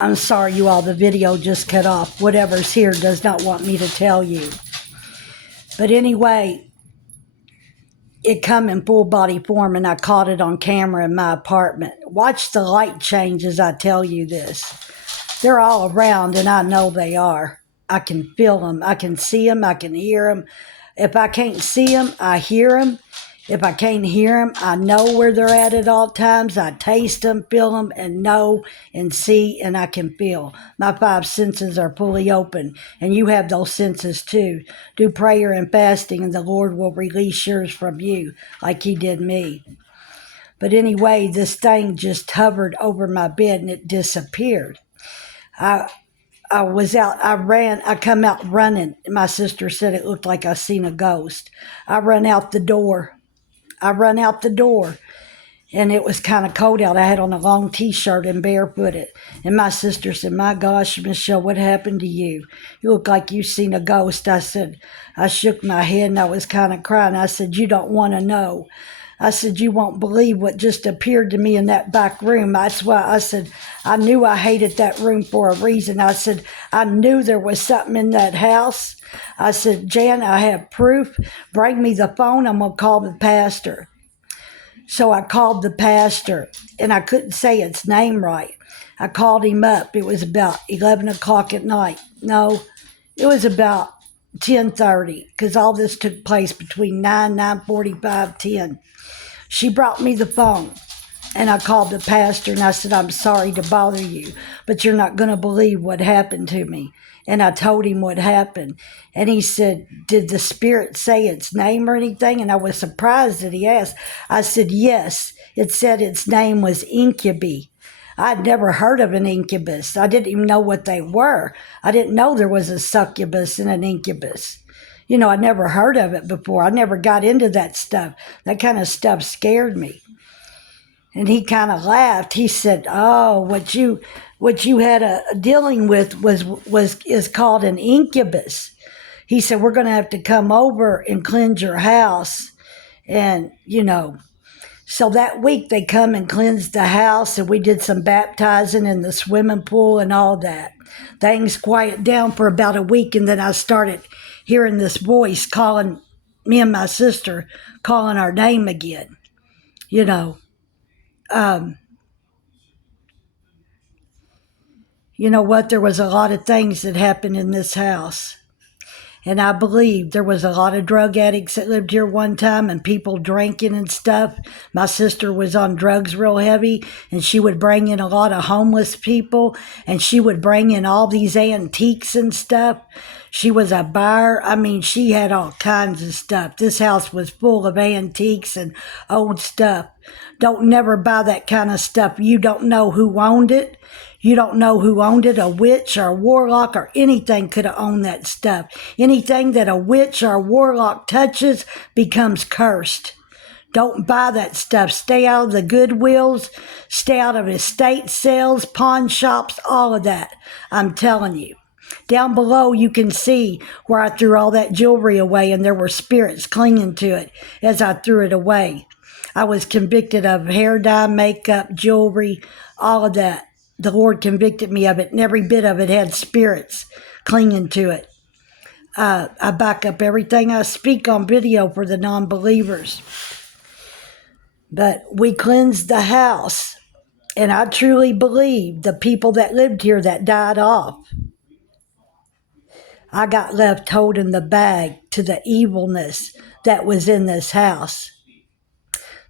I'm sorry, you all, the video just cut off. Whatever's here does not want me to tell you. But anyway, it come in full body form, and I caught it on camera in my apartment. Watch the light change as I tell you this. They're all around, and I know they are. I can feel them. I can see them. I can hear them. If I can't see them, I hear them. If I can't hear them, I know where they're at all times. I taste them, feel them, and know and see, and I can feel. My five senses are fully open, and you have those senses too. Do prayer and fasting, and the Lord will release yours from you like he did me. But anyway, this thing just hovered over my bed, and it disappeared. I was out, I come out running. My sister said it looked like I seen a ghost. I run out the door. And it was kind of cold out. I had on a long t-shirt and barefooted. And my sister said, "My gosh, Michelle, what happened to you? You look like you seen a ghost." I shook my head and I was kind of crying. I said, "You don't want to know." I said, "You won't believe what just appeared to me in that back room." That's why I said, I knew I hated that room for a reason. I said, I knew there was something in that house. I said, "Jan, I have proof. Bring me the phone. I'm going to call the pastor." So I called the pastor, and I couldn't say its name right. I called him up. It was about 11 o'clock at night. No, it was about 10:30, because all this took place between 9:45, 10. She brought me the phone, and I called the pastor, and I said, "I'm sorry to bother you, but you're not going to believe what happened to me." And I told him what happened. And he said, "Did the spirit say its name or anything?" And I was surprised that he asked. I said, "Yes, it said its name was incubi." I'd never heard of an incubus. I didn't even know what they were. I didn't know there was a succubus and an incubus. I never heard of it before. I never got into that stuff. That kind of stuff scared me. And he kind of laughed. He said, "Oh, what you had dealing with is called an incubus." He said, "We're going to have to come over and cleanse your house." And, so that week they come and cleansed the house, and we did some baptizing in the swimming pool and all that. Things quieted down for about a week, and then I started hearing this voice calling me and my sister, calling our name again. You know what? There was a lot of things that happened in this house. And I believe there was a lot of drug addicts that lived here one time, and people drinking and stuff. My sister was on drugs real heavy, and she would bring in a lot of homeless people, and she would bring in all these antiques and stuff. She was a buyer. I mean, she had all kinds of stuff. This house was full of antiques and old stuff. Don't never buy that kind of stuff. You don't know who owned it. You don't know who owned it. A witch or a warlock or anything could have owned that stuff. Anything that a witch or a warlock touches becomes cursed. Don't buy that stuff. Stay out of the Goodwills. Stay out of estate sales, pawn shops, all of that. I'm telling you. Down below, you can see where I threw all that jewelry away, and there were spirits clinging to it as I threw it away. I was convicted of hair dye, makeup, jewelry, all of that. The Lord convicted me of it, and every bit of it had spirits clinging to it. I back up everything I speak on video for the non-believers. But we cleansed the house, and I truly believe the people that lived here that died off, I got left holding the bag to the evilness that was in this house.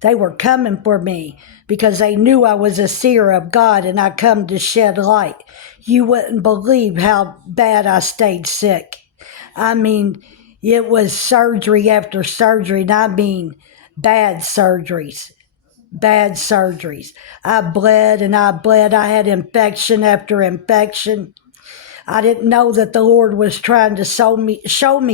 They were coming for me because they knew I was a seer of God, and I come to shed light. You wouldn't believe how bad I stayed sick. I mean, it was surgery after surgery, and I mean bad surgeries. Bad surgeries. I bled and I bled. I had infection after infection. I didn't know that the Lord was trying to show me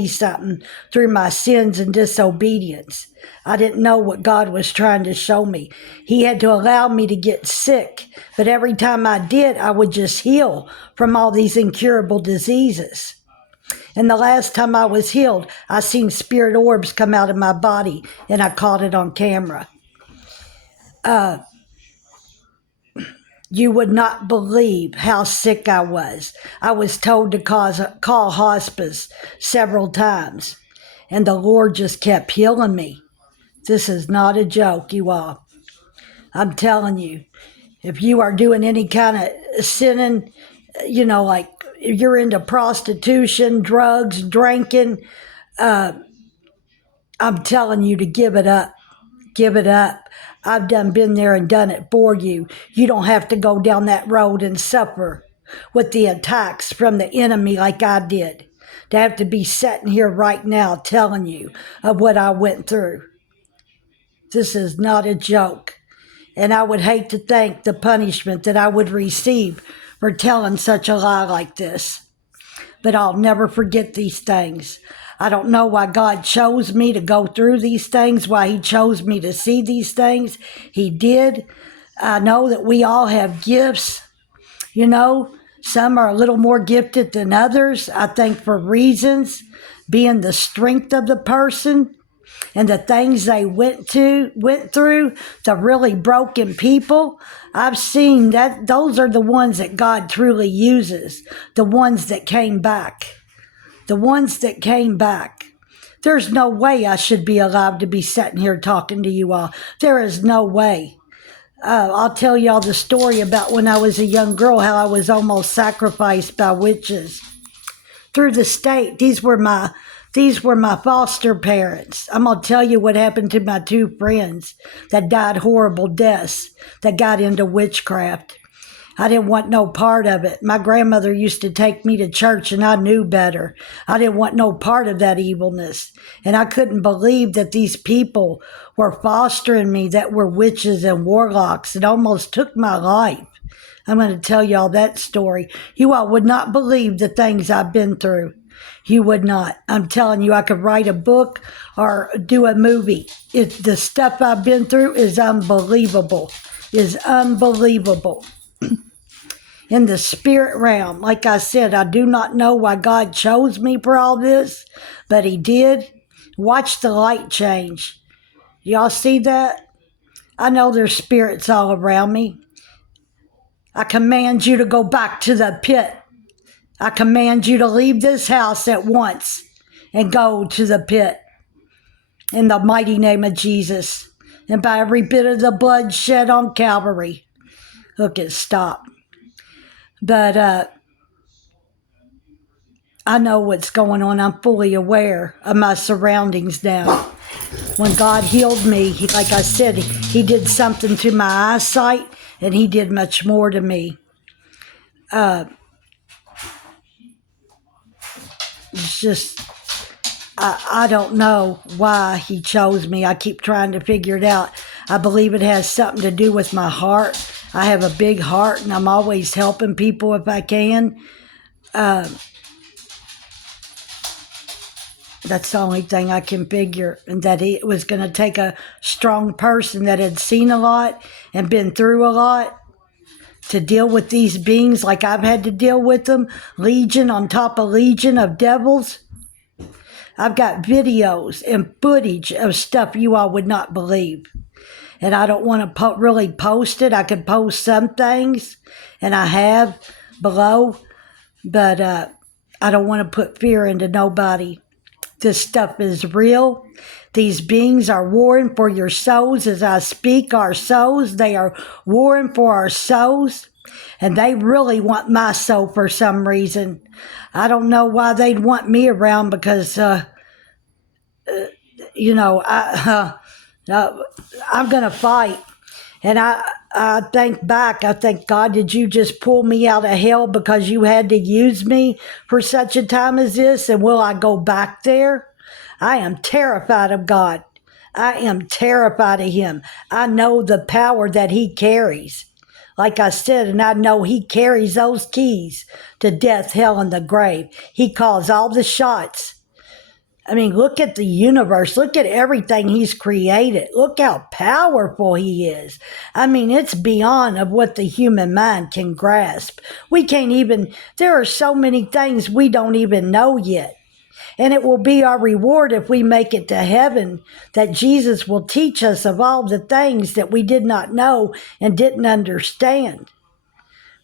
something through my sins and disobedience. I didn't know what God was trying to show me. He had to allow me to get sick, but every time I did, I would just heal from all these incurable diseases. And the last time I was healed, I seen spirit orbs come out of my body, and I caught it on camera. You would not believe how sick I was. I was told to call hospice several times, and the Lord just kept healing me. This is not a joke, you all. I'm telling you, if you are doing any kind of sinning, like if you're into prostitution, drugs, drinking, I'm telling you to give it up. Give it up. I've been there and done it for you. You don't have to go down that road and suffer with the attacks from the enemy like I did. To have to be sitting here right now telling you of what I went through. This is not a joke. And I would hate to think the punishment that I would receive for telling such a lie like this. But I'll never forget these things. I don't know why God chose me to go through these things, why he chose me to see these things. He did. I know that we all have gifts, some are a little more gifted than others. I think for reasons, being the strength of the person and the things they went through, the really broken people. I've seen that those are the ones that God truly uses, the ones that came back. The ones that came back. There's no way I should be alive to be sitting here talking to you all. There is no way. I'll tell y'all the story about when I was a young girl, how I was almost sacrificed by witches. Through the state, these were my foster parents. I'm going to tell you what happened to my two friends that died horrible deaths, that got into witchcraft. I didn't want no part of it. My grandmother used to take me to church and I knew better. I didn't want no part of that evilness. And I couldn't believe that these people were fostering me that were witches and warlocks. It almost took my life. I'm going to tell y'all that story. You all would not believe the things I've been through. You would not. I'm telling you, I could write a book or do a movie. The stuff I've been through is unbelievable. In the spirit realm, like I said, I do not know why God chose me for all this, but he did. Watch the light change. Y'all see that? I know there's spirits all around me. I command you to go back to the pit. I command you to leave this house at once and go to the pit. In the mighty name of Jesus. And by every bit of the blood shed on Calvary. Look, it stopped. But I know what's going on. I'm fully aware of my surroundings now. When God healed me, like I said, he did something to my eyesight, and he did much more to me. It's just, I don't know why he chose me. I keep trying to figure it out. I believe it has something to do with my heart. I have a big heart, and I'm always helping people if I can. That's the only thing I can figure, and that it was going to take a strong person that had seen a lot and been through a lot to deal with these beings like I've had to deal with them. Legion on top of legion of devils. I've got videos and footage of stuff you all would not believe. And I don't want to really post it. I could post some things, and I have below, but I don't want to put fear into nobody. This stuff is real. These beings are warring for your souls as I speak. Our souls, they are warring for our souls. And they really want my soul for some reason. I don't know why they'd want me around because, I'm going to fight. And I think back, I think, God, did you just pull me out of hell because you had to use me for such a time as this? And will I go back there? I am terrified of God. I am terrified of him. I know the power that he carries. Like I said, and I know he carries those keys to death, hell, and the grave. He calls all the shots. I mean, look at the universe. Look at everything he's created. Look how powerful he is. I mean, it's beyond of what the human mind can grasp. We can't even, there are so many things we don't even know yet. And it will be our reward if we make it to heaven, that Jesus will teach us of all the things that we did not know and didn't understand.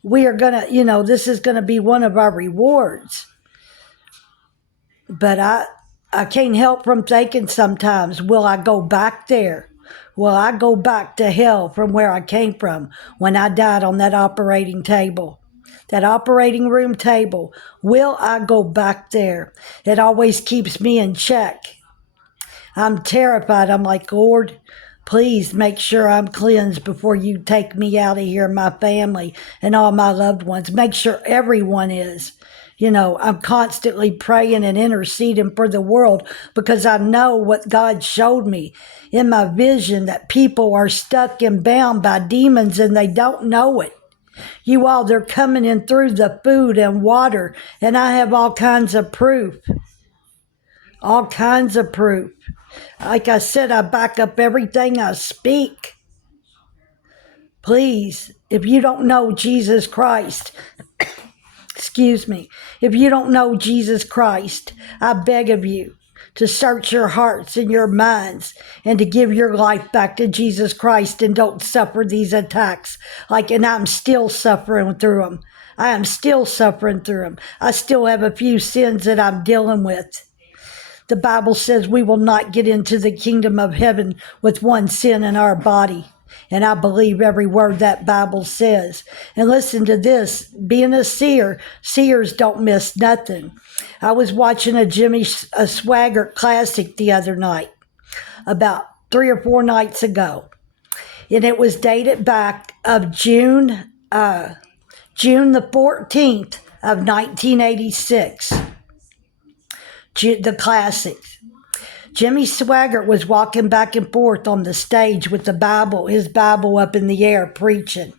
we are going to, this is going to be one of our rewards. But I can't help from thinking sometimes, will I go back there? Will I go back to hell from where I came from when I died on that operating table? That operating room table, will I go back there? It always keeps me in check. I'm terrified. I'm like, Lord, please make sure I'm cleansed before you take me out of here, my family and all my loved ones. Make sure everyone is. I'm constantly praying and interceding for the world because I know what God showed me in my vision, that people are stuck and bound by demons and they don't know it. You all, they're coming in through the food and water, and I have all kinds of proof. All kinds of proof. Like I said, I back up everything I speak. Please, if you don't know Jesus Christ, excuse me, if you don't know Jesus Christ, I beg of you to search your hearts and your minds and to give your life back to Jesus Christ and don't suffer these attacks. And I'm still suffering through them. I am still suffering through them. I still have a few sins that I'm dealing with. The Bible says we will not get into the kingdom of heaven with one sin in our body. And I believe every word that Bible says. And listen to this, being a seer, seers don't miss nothing. I was watching a Jimmy Swaggart classic the other night, about 3 or 4 nights ago. And it was dated back of June the 14th of 1986. The classics. Jimmy Swaggart was walking back and forth on the stage with his Bible up in the air preaching.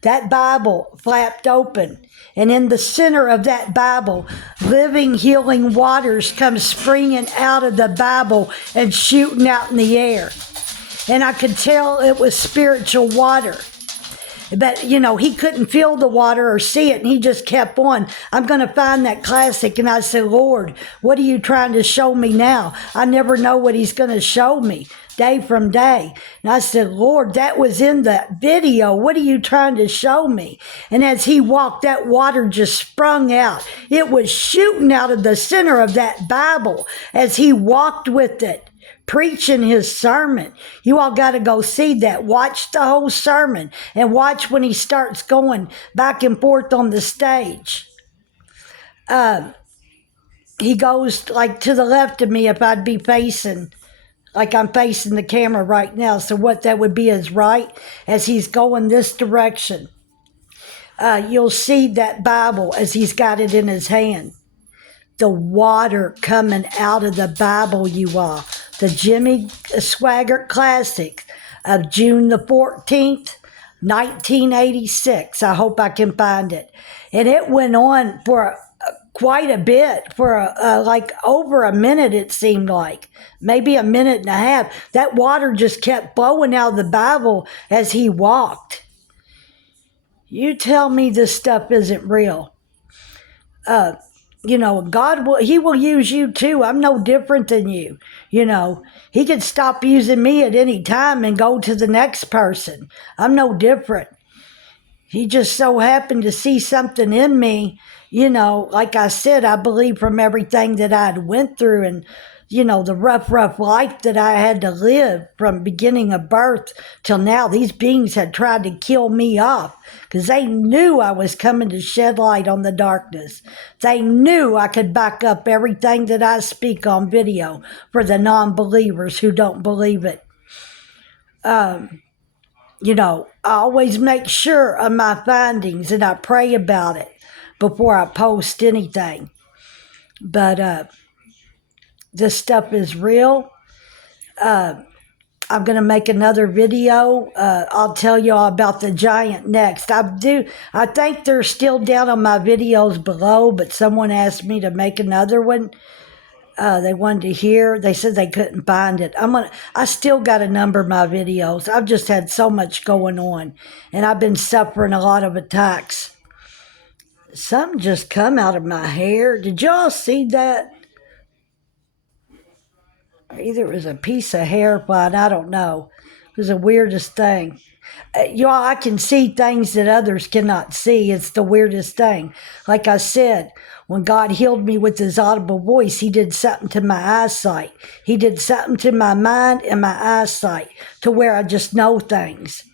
That Bible flapped open, and in the center of that Bible, living, healing waters come springing out of the Bible and shooting out in the air. And I could tell it was spiritual water. But, he couldn't feel the water or see it, and he just kept on. I'm going to find that classic. And I said, Lord, what are you trying to show me now? I never know what he's going to show me day from day. And I said, Lord, that was in that video. What are you trying to show me? And as he walked, that water just sprung out. It was shooting out of the center of that Bible as he walked with it, preaching his sermon. You all got to go see that. Watch the whole sermon and watch when he starts going back and forth on the stage. He goes to the left of me if I'd be facing, I'm facing the camera right now. So what that would be is right as he's going this direction. You'll see that Bible as he's got it in his hand. The water coming out of the Bible, you all. The Jimmy Swaggart Classic of June the 14th, 1986. I hope I can find it. And it went on for quite a bit, for over a minute it seemed like. Maybe a minute and a half. That water just kept flowing out of the Bible as he walked. You tell me this stuff isn't real. God he will use you too. I'm no different than you. He could stop using me at any time and go to the next person. I'm no different. He just so happened to see something in me. Like I said, I believe from everything that I'd went through and, the rough life that I had to live from beginning of birth till now. These beings had tried to kill me off because they knew I was coming to shed light on the darkness. They knew I could back up everything that I speak on video for the non-believers who don't believe it. I always make sure of my findings and I pray about it before I post anything. But this stuff is real. I'm going to make another video. I'll tell you all about the giant next. I think they're still down on my videos below, but someone asked me to make another one. They wanted to hear. They said they couldn't find it. I still got to number my videos. I've just had so much going on, and I've been suffering a lot of attacks. Something just come out of my hair. Did y'all see that? Either it was a piece of hair flying, I don't know. was the weirdest thing. I can see things that others cannot see. It's the weirdest thing. Like I said, when God healed me with his audible voice, he did something to my eyesight. He did something to my mind and my eyesight to where I just know things.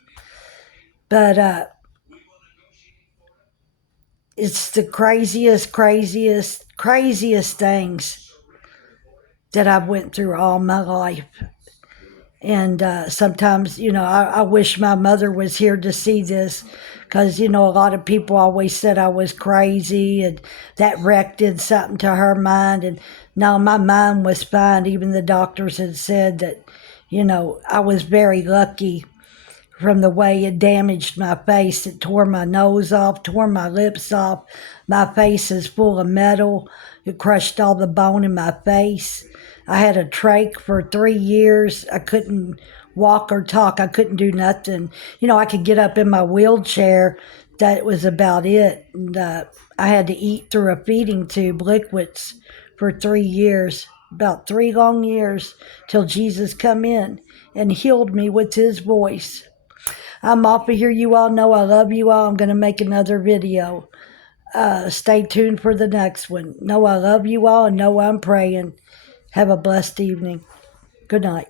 But it's the craziest things that I've went through all my life. And sometimes, I wish my mother was here to see this because, a lot of people always said I was crazy and that wreck did something to her mind. And no, my mind was fine. Even the doctors had said that, I was very lucky from the way it damaged my face. It tore my nose off, tore my lips off. My face is full of metal. It crushed all the bone in my face. I had a trach for 3 years. I couldn't walk or talk. I couldn't do nothing. I could get up in my wheelchair. That was about it. And I had to eat through a feeding tube, liquids, for 3 years, about 3 long years, till Jesus come in and healed me with his voice. I'm off of here. You all know I love you all. I'm going to make another video. Stay tuned for the next one. Know I love you all and know I'm praying. Have a blessed evening. Good night.